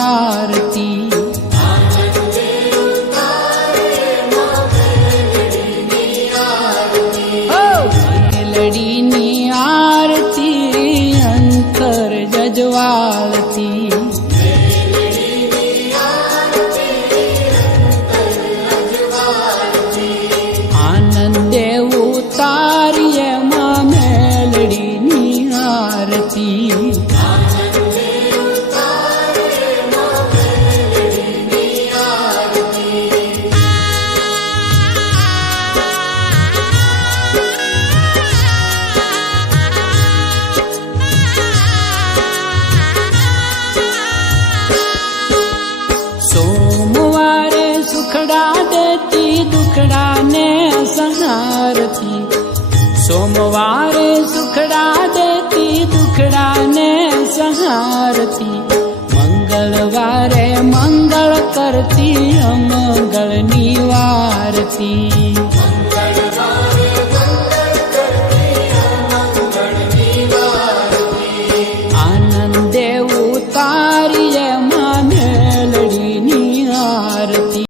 આરતી મેલડીની આરતી અંતર જજવાળતી આનંદે ઉતારીએ માં મેલડીની આરતી સોમવારે સુખડા દેતી દુખડાને સંહારતી સોમવારે સુખડા દેતી દુખડાને સંહારતી મંગળવારે મંગળ કરતી અમંગળ નિવારતી